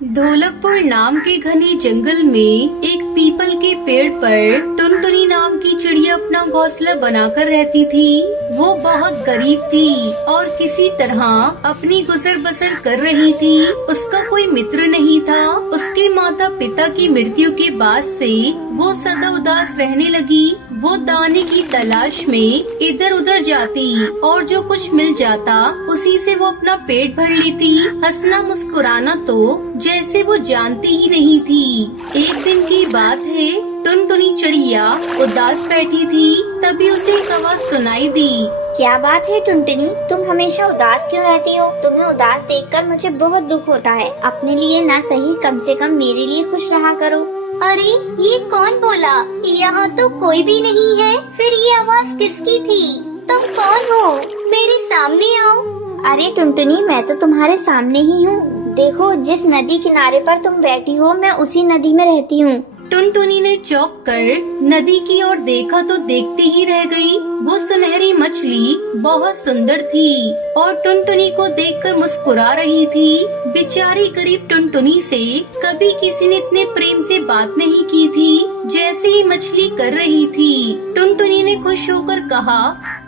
ढोलकपुर नाम के घने जंगल में एक पीपल के पेड़ पर टुनटुनी नाम की चिड़िया अपना घोंसला बनाकर रहती थी। वो बहुत गरीब थी और किसी तरह अपनी गुजर बसर कर रही थी। उसका कोई मित्र नहीं था। उसके माता पिता की मृत्यु के बाद से वो सदा उदास रहने लगी। वो दाने की तलाश में इधर उधर जाती और जो कुछ मिल जाता उसी से वो अपना पेट भर लेती। हंसना मुस्कुराना तो जैसे वो जानती ही नहीं थी। एक दिन की बात है, टुनटुनी चिड़िया उदास बैठी थी, तभी उसे एक आवाज सुनाई दी। क्या बात है टुनटुनी, तुम हमेशा उदास क्यों रहती हो? तुम्हें उदास देखकर मुझे बहुत दुख होता है। अपने लिए ना सही, कम से कम मेरे लिए खुश रहा करो। अरे ये कौन बोला? यहाँ तो कोई भी नहीं है। फिर ये आवाज किसकी थी? तुम कौन हो? मेरे सामने आओ। अरे टुनटुनी, मैं तो तुम्हारे सामने ही हूँ। देखो, जिस नदी किनारे पर तुम बैठी हो, मैं उसी नदी में रहती हूँ। टुनटुनी ने चौंक कर नदी की ओर देखा तो देखती ही रह गई। वो सुनहरी मछली बहुत सुंदर थी और टुनटुनी को देखकर मुस्कुरा रही थी। बेचारी गरीब टुनटुनी से कभी किसी ने इतने प्रेम से बात नहीं की थी जैसे ही मछली कर रही थी। टुनटुनी ने खुश होकर कहा,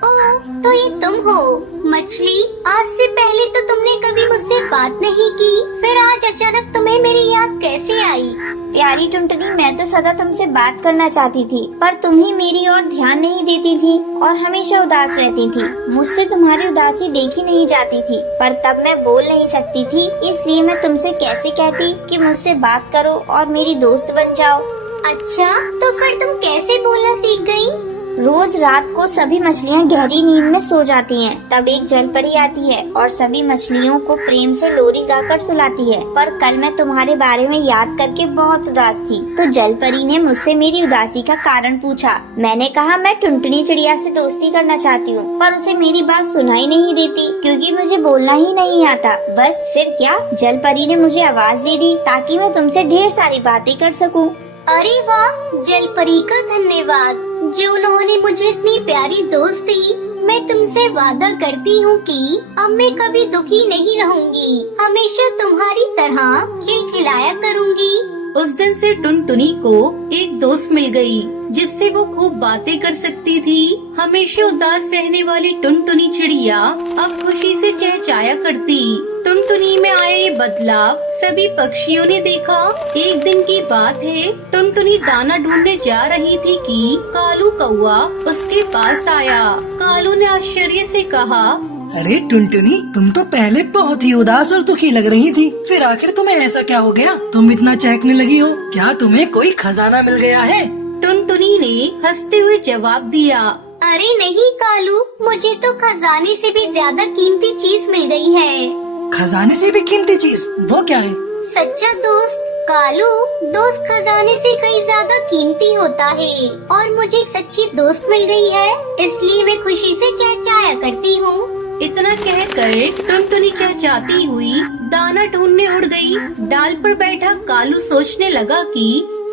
ओह, तो ये तुम हो मछली। आज से पहले तो तुमने कभी मुझसे बात नहीं की, फिर आज अचानक तुम्हें मेरी याद कैसे आई? प्यारी टुनटुनी, मैं तो सदा तुमसे बात करना चाहती थी, पर तुम ही मेरी ओर ध्यान नहीं देती थी और हमेशा उदास रहती थी। मुझसे तुम्हारी उदासी देखी नहीं जाती थी, पर तब मैं बोल नहीं सकती थी, इसलिए मैं तुमसे कैसे कहती कि मुझसे बात करो और मेरी दोस्त बन जाओ। अच्छा, तो फिर तुम कैसे बोलना सीख गई? रोज रात को सभी मछलियाँ गहरी नींद में सो जाती हैं। तब एक जलपरी आती है और सभी मछलियों को प्रेम से लोरी गाकर सुलाती है। पर कल मैं तुम्हारे बारे में याद करके बहुत उदास थी, तो जलपरी ने मुझसे मेरी उदासी का कारण पूछा। मैंने कहा मैं टुनटुनी चिड़िया से दोस्ती करना चाहती हूँ, पर उसे मेरी बात सुनाई नहीं देती क्योंकि मुझे बोलना ही नहीं आता। बस फिर क्या, जलपरी ने मुझे आवाज दे दी ताकि मैं तुमसे ढेर सारी बातें कर सकूँ। अरे वाह, जलपरी का धन्यवाद जो उन्होंने मुझे इतनी प्यारी दोस्त दी। मैं तुमसे वादा करती हूँ कि अब मैं कभी दुखी नहीं रहूंगी, हमेशा तुम्हारी तरह खिलखिलाया करूंगी। उस दिन से टुनटुनी को एक दोस्त मिल गई जिससे वो खूब बातें कर सकती थी। हमेशा उदास रहने वाली टुनटुनी चिड़िया अब खुशी से चहचहाया करती। टुनटुनी में आया ये बदलाव सभी पक्षियों ने देखा। एक दिन की बात है, टुनटुनी दाना ढूंढने जा रही थी कि कालू कौआ उसके पास आया। कालू ने आश्चर्य से कहा, अरे टुनटुनी, तुम तो पहले बहुत ही उदास और दुखी लग रही थी, फिर आखिर तुम्हें ऐसा क्या हो गया? तुम इतना चहकने लगी हो, क्या तुम्हें कोई खजाना मिल गया है? टुनटुनी ने हंसते हुए जवाब दिया, अरे नहीं कालू, मुझे तो खजाने से भी ज्यादा कीमती चीज मिल गई है। खजाने से भी कीमती चीज? वो क्या है? सच्चा दोस्त कालू। दोस्त खजाने से कहीं ज्यादा कीमती होता है और मुझे एक सच्ची दोस्त मिल गई है, इसलिए मैं खुशी से चहचहाया करती हूँ। इतना कहकर टुनटुनी चहचहाती हुई दाना ढूंढने उड़ गई। डाल पर बैठा कालू सोचने लगा कि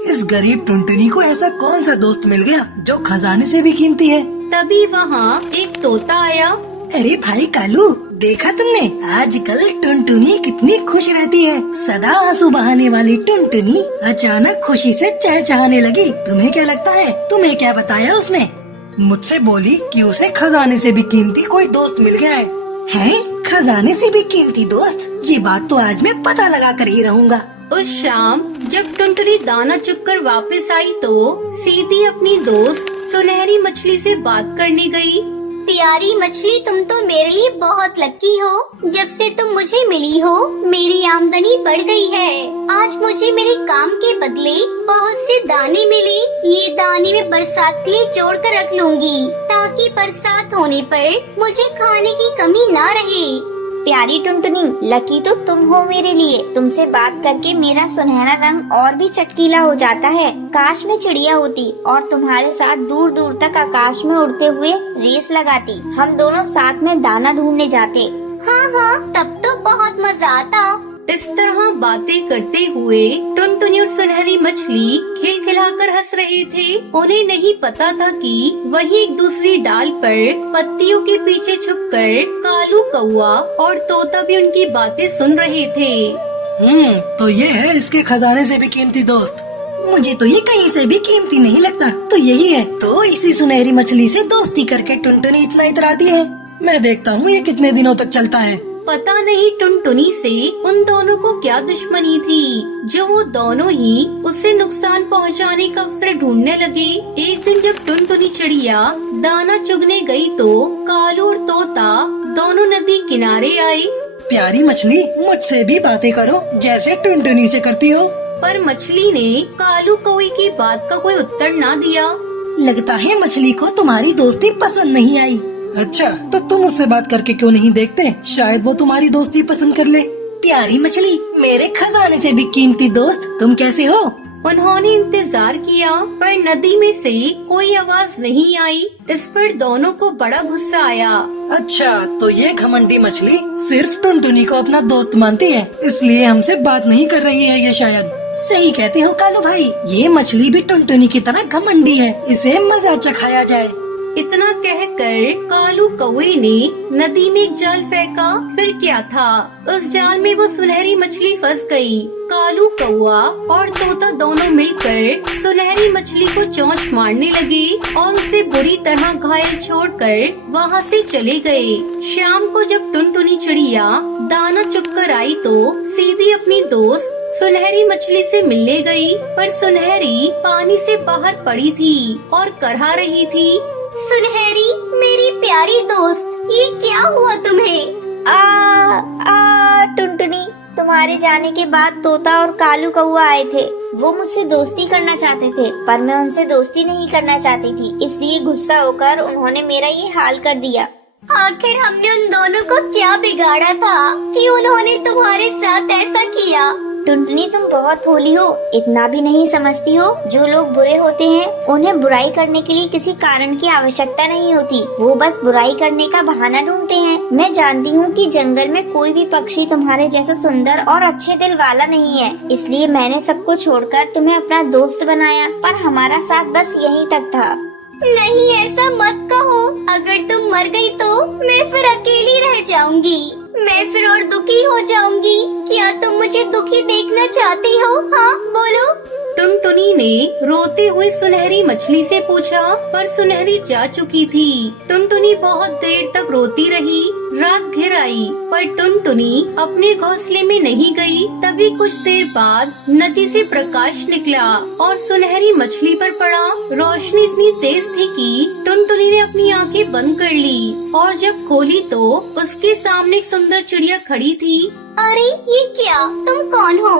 इस गरीब टुनटुनी को ऐसा कौन सा दोस्त मिल गया जो खजाने से भी कीमती है। तभी वहाँ एक तोता आया। अरे भाई कालू, देखा तुमने आजकल टुनटुनी कितनी खुश रहती है। सदा आंसू बहाने वाली टुनटुनी अचानक खुशी से चहचहाने लगी। तुम्हें क्या लगता है? तुम्हें क्या बताया उसने? मुझसे बोली कि उसे खजाने से भी कीमती कोई दोस्त मिल गया है। हैं? खजाने से भी कीमती दोस्त? ये बात तो आज मैं पता लगा कर ही रहूँगा। उस शाम जब टुनटुनी दाना चुगकर वापस आई तो सीधी अपनी दोस्त सुनहरी मछली से बात करने गई। प्यारी मछली, तुम तो मेरे लिए बहुत लकी हो। जब से तुम मुझे मिली हो, मेरी आमदनी बढ़ गई है। आज मुझे मेरे काम के बदले बहुत से दाने मिले। ये दाने मैं बरसात के लिए जोड़ कर रख लूंगी ताकि बरसात होने पर मुझे खाने की कमी ना रहे। प्यारी टुनटुनी, लकी तो तुम हो मेरे लिए। तुमसे बात करके मेरा सुनहरा रंग और भी चटकीला हो जाता है। काश मैं चिड़िया होती और तुम्हारे साथ दूर दूर तक आकाश में उड़ते हुए रेस लगाती। हम दोनों साथ में दाना ढूंढने जाते। हाँ हाँ, तब तो बहुत मजा आता। इस तरह बातें करते हुए टुनटुनी और सुनहरी मछली खिलखिलाकर हंस रहे थे। उन्हें नहीं पता था कि वहीं एक दूसरी डाल पर पत्तियों के पीछे छुपकर कालू कौआ और तोता भी उनकी बातें सुन रहे थे। तो ये है इसके खजाने से भी कीमती दोस्त। मुझे तो ये कहीं से भी कीमती नहीं लगता, तो यही है। तो इसी सुनहरी मछली से दोस्ती करके टुनटुनी इतना इतराती है। मैं देखता हूँ ये कितने दिनों तक चलता है। पता नहीं टुनटुनी से उन दोनों को क्या दुश्मनी थी जो वो दोनों ही उसे नुकसान पहुंचाने का अवसर ढूंढने लगे। एक दिन जब टुनटुनी चिड़िया दाना चुगने गई तो कालू और तोता दोनों नदी किनारे आए। प्यारी मछली, मुझसे भी बातें करो जैसे टुनटुनी से करती हो। पर मछली ने कालू कौवे की बात का कोई उत्तर ना दिया। लगता है मछली को तुम्हारी दोस्ती पसंद नहीं आई। अच्छा, तो तुम उससे बात करके क्यों नहीं देखते? शायद वो तुम्हारी दोस्ती पसंद कर ले। प्यारी मछली, मेरे खजाने से भी कीमती दोस्त, तुम कैसे हो? उन्होंने इंतजार किया पर नदी में से कोई आवाज नहीं आई। इस पर दोनों को बड़ा गुस्सा आया। अच्छा, तो ये घमंडी मछली सिर्फ टुनटुनी को अपना दोस्त मानती है, इसलिए हमसे बात नहीं कर रही है ये शायद। सही कहते हो कालू भाई, ये मछली भी टुनटुनी की तरह घमंडी है, इसे मजा चखाया जाए। इतना कहकर कालू कौवे ने नदी में एक जाल फेंका। फिर क्या था, उस जाल में वो सुनहरी मछली फंस गई। कालू कौवा और तोता दोनों मिलकर सुनहरी मछली को चोंच मारने लगे और उसे बुरी तरह घायल छोड़कर वहाँ से चले गए। शाम को जब टुनटुनी चिड़िया दाना चुगकर आई तो सीधी अपनी दोस्त सुनहरी मछली से मिलने गई। पर सुनहरी पानी से बाहर पड़ी थी और करहा रही थी। सुनहरी, मेरी प्यारी दोस्त, ये क्या हुआ तुम्हें? टुनटुनी, तुम्हारे जाने के बाद तोता और कालू कौवा आए थे। वो मुझसे दोस्ती करना चाहते थे पर मैं उनसे दोस्ती नहीं करना चाहती थी, इसलिए गुस्सा होकर उन्होंने मेरा ये हाल कर दिया। आखिर हमने उन दोनों को क्या बिगाड़ा था कि उन्होंने तुम्हारे साथ ऐसा किया? टुनटुनी, तुम बहुत भोली हो, इतना भी नहीं समझती हो। जो लोग बुरे होते हैं उन्हें बुराई करने के लिए किसी कारण की आवश्यकता नहीं होती, वो बस बुराई करने का बहाना ढूंढते हैं। मैं जानती हूँ कि जंगल में कोई भी पक्षी तुम्हारे जैसा सुंदर और अच्छे दिल वाला नहीं है, इसलिए मैंने सबको छोड़कर तुम्हें अपना दोस्त बनाया, पर हमारा साथ बस यहीं तक था। नहीं, ऐसा मत कहो। अगर तुम मर गई तो मैं फिर अकेली रह जाऊंगी, मैं फिर और दुखी हो जाऊंगी। क्या तुम मुझे दुखी देखना चाहती हो? हाँ, बोलो। टुनटुनी ने रोते हुए सुनहरी मछली से पूछा, पर सुनहरी जा चुकी थी। टुनटुनी बहुत देर तक रोती रही। रात घिर आई पर टुनटुनी अपने घोंसले में नहीं गई। तभी कुछ देर बाद नदी से प्रकाश निकला और सुनहरी मछली पर पड़ा। रोशनी इतनी तेज थी कि टुनटुनी ने अपनी आंखें बंद कर ली और जब खोली तो उसके सामने एक सुंदर चिड़िया खड़ी थी। अरे ये क्या, तुम कौन हो?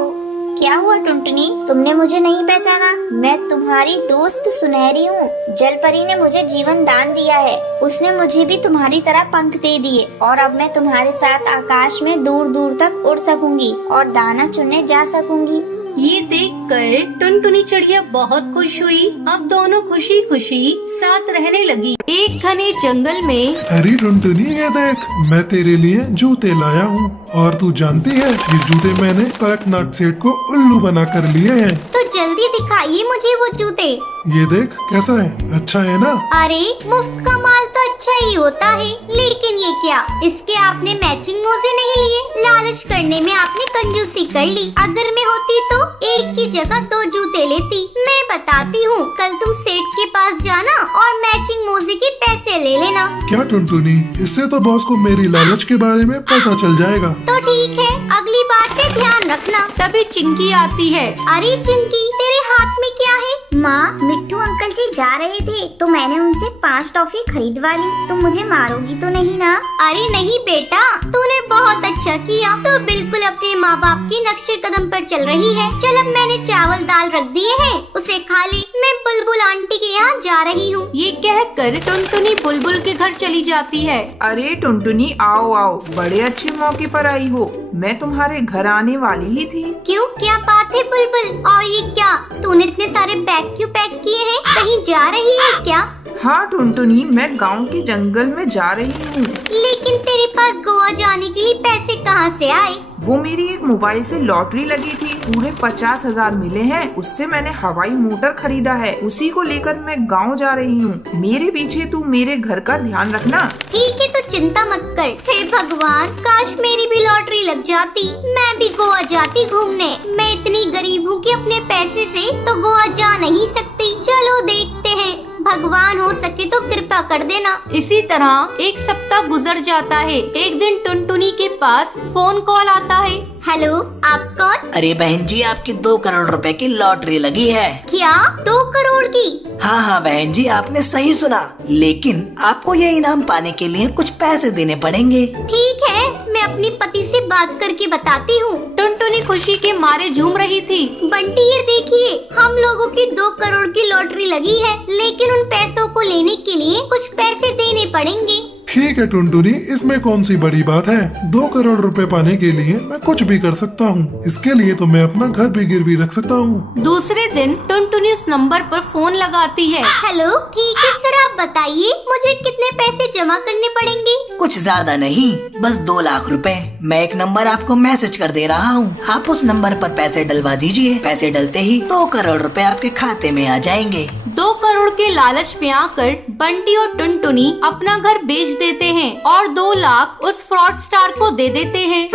क्या हुआ टुनटुनी, तुमने मुझे नहीं पहचाना? मैं तुम्हारी दोस्त सुनहरी हूँ। जल परी ने मुझे जीवन दान दिया है, उसने मुझे भी तुम्हारी तरह पंख दे दिए और अब मैं तुम्हारे साथ आकाश में दूर दूर तक उड़ सकूंगी और दाना चुनने जा सकूंगी। ये देखकर टुनटुनी चिड़िया बहुत खुश हुई। अब दोनों खुशी खुशी साथ रहने लगी। एक घने जंगल में। अरे टुनटुनी, ये देख, मैं तेरे लिए जूते लाया हूँ और तू जानती है ये जूते मैंने कड़कनाथ सेठ को उल्लू बना कर लिए हैं। तो जल्दी दिखाइए मुझे वो जूते। ये देख कैसा है, अच्छा है ना? अरे मुफ्त का माल तो अच्छा ही होता है, लेकिन ये क्या, इसके आपने मैचिंग मोजे नहीं लिए? लालच करने में आपने कंजूसी कर ली। अगर मैं होती तो एक की जगह 2 जूते लेती। मैं बताती हूँ, कल तुम सेठ के पास जाना और मैचिंग मोजे के पैसे ले लेना। क्या टुनटुनी, इससे तो बॉस को मेरी लालच के बारे में पता चल जाएगा। तो ठीक है, अगली बार से ध्यान रखना। तभी चिंकी आती है। अरे चिंकी, तेरे हाथ में क्या है? माँ, मिट्टू अंकल जी जा रहे थे तो मैंने उनसे 5 टॉफी खरीदवा ली। तुम मुझे मारोगी तो नहीं ना? अरे नहीं बेटा, तूने बहुत अच्छा किया। तो बिल्कुल अपने माँ बाप की नक्शे कदम पर चल रही है। चल, अब मैंने चावल दाल रख दिए हैं, उसे खा ले। मैं बुलबुल आंटी के यहाँ जा रही हूँ। ये कहकर टुनटुनी बुलबुल के घर चली जाती है। अरे टुनटुनी, आओ आओ, बड़े अच्छे मौके पर आई हो। मैं तुम्हारे घर आने वाली ही थी। क्यों, क्या बात है बुलबुल? और ये क्या, तूने इतने सारे बैग क्यों पैक किए हैं? कहीं जा रही है क्या? हाँ टुनटुनी, मैं गांव के जंगल में जा रही हूँ। लेकिन तेरे पास गोवा जाने के लिए पैसे कहाँ से आए? वो मेरी एक मोबाइल से लॉटरी लगी थी, पूरे 50,000 मिले हैं। उससे मैंने हवाई मोटर खरीदा है, उसी को लेकर मैं गांव जा रही हूँ। मेरे पीछे तू मेरे घर का ध्यान रखना। ठीक है, तो चिंता मत कर। हे भगवान, काश मेरी भी लॉटरी लग जाती, मैं भी गोवा जाती घूमने। मैं इतनी गरीब हूँ कि अपने पैसे से तो गोवा जा नहीं सकती। चलो देखते हैं, भगवान हो सके तो कृपा कर देना। इसी तरह एक सप्ताह गुजर जाता है। एक दिन टुनटुनी के पास फोन कॉल आता है। हेलो, आप कौन? अरे बहन जी, आपकी 2 करोड़ रुपए की लॉटरी लगी है। क्या 2 करोड़ की? हाँ हाँ बहन जी, आपने सही सुना, लेकिन आपको ये इनाम पाने के लिए कुछ पैसे देने पड़ेंगे। ठीक है, मैं अपने पति से बात करके बताती हूँ। टुनटुनी खुशी के मारे झूम रही थी। बंटी, ये देखिए, हम लोगों की 2 करोड़ की लॉटरी लगी है, लेकिन उन पैसों को लेने के लिए कुछ पैसे देने पड़ेंगे। ठीक है टुनटुनी, इसमें कौन सी बड़ी बात है। 2 करोड़ रुपए पाने के लिए मैं कुछ भी कर सकता हूँ। इसके लिए तो मैं अपना घर भी गिरवी रख सकता हूँ। दूसरे दिन टुनटुनी उस नंबर पर फोन लगाती है। हेलो, ठीक है सर, आप बताइए मुझे कितने पैसे जमा करने पड़ेंगे? कुछ ज्यादा नहीं, बस 2 लाख रुपए। मैं एक नंबर आपको मैसेज कर दे रहा हूँ, आप उस नंबर पर पैसे डलवा दीजिए। पैसे डलते ही 2 करोड़ रुपए आपके खाते में आ जाएंगे। 2 करोड़ के लालच में आकर बंटी और टुनटुनी अपना घर बेच देते हैं और 2 लाख उस फ्रॉड स्टार को दे देते हैं।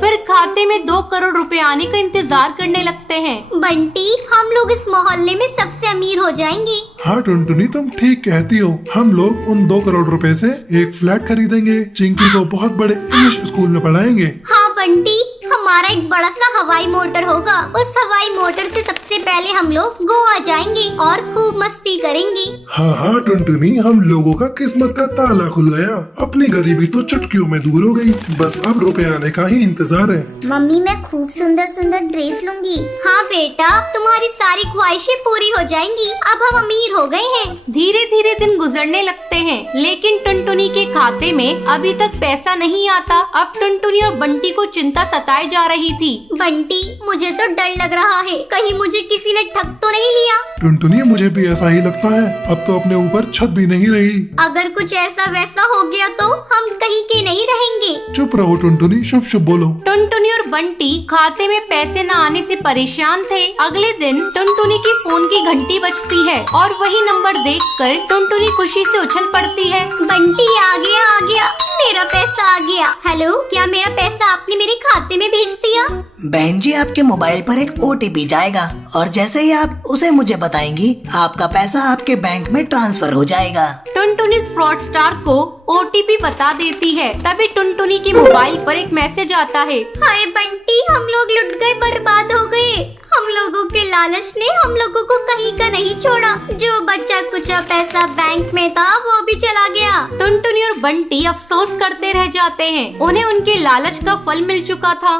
फिर खाते में 2 करोड़ रुपए आने का इंतजार करने लगते हैं। बंटी, हम लोग इस मोहल्ले में सबसे अमीर हो जाएंगे। हाँ टुनटुनी, तुम ठीक कहती हो। हम लोग उन 2 करोड़ रुपए से एक फ्लैट खरीदेंगे, चिंकी को बहुत बड़े इंग्लिश स्कूल में पढ़ाएंगे। हाँ बंटी, हमारा एक बड़ा सा हवाई मोटर होगा। उस हवाई मोटर से सबसे पहले हम लोग गोवा जाएंगे और खूब मस्ती करेंगे। हाँ हाँ टुनटुनी, हम लोगों का किस्मत का ताला खुल गया। अपनी गरीबी तो चुटकियों में दूर हो गई। बस अब रुपए आने का ही इंतजार है। मम्मी, मैं खूब सुंदर सुंदर ड्रेस लूंगी। हाँ बेटा, अब तुम्हारी सारी ख्वाहिशें पूरी हो जाएंगी। अब हम अमीर हो गए हैं। धीरे धीरे दिन गुजरने लगते हैं, लेकिन टुनटुनी के खाते में अभी तक पैसा नहीं आता। अब टुनटुनी और बंटी को चिंता सताए जा रही थी। बंटी, मुझे तो डर लग रहा है, कहीं मुझे किसी ने ठग तो नहीं लिया। टुनटुनी, मुझे भी ऐसा ही लगता है। अब तो अपने ऊपर छत भी नहीं रही। अगर कुछ ऐसा वैसा हो गया तो हम कहीं के नहीं रहेंगे। चुप रहो टुनटुनी, शुभ शुभ बोलो। टुनटुनी और बंटी खाते में पैसे न आने से परेशान थे। अगले दिन टुनटुनी की फोन की घंटी बजती है और वही नंबर देखकर टुनटुनी खुशी से उछल पड़ती है। बंटी, आ गया, मेरा पैसा आ गया। हेलो, क्या मेरा पैसा आपने मेरे खाते में भेज दिया? बहन जी, आपके मोबाइल पर एक OTP जाएगा और जैसे ही आप उसे मुझे बताएंगी, आपका पैसा आपके बैंक में ट्रांसफर हो जाएगा। टुनटुनी फ्रॉड स्टार को OTP बता देती है। तभी टुनटुनी के मोबाइल पर एक मैसेज आता है। हाय बंटी, हम लोग लुट गए, बर्बाद हो गए। हम लोगों के लालच ने हम लोगों को कहीं का नहीं छोड़ा। जो बच्चा कुछ पैसा बैंक में था वो भी चला गया। टुनटुनी और बंटी अफसोस करते रह जाते हैं। उन्हें उनके लालच का फल मिल चुका था।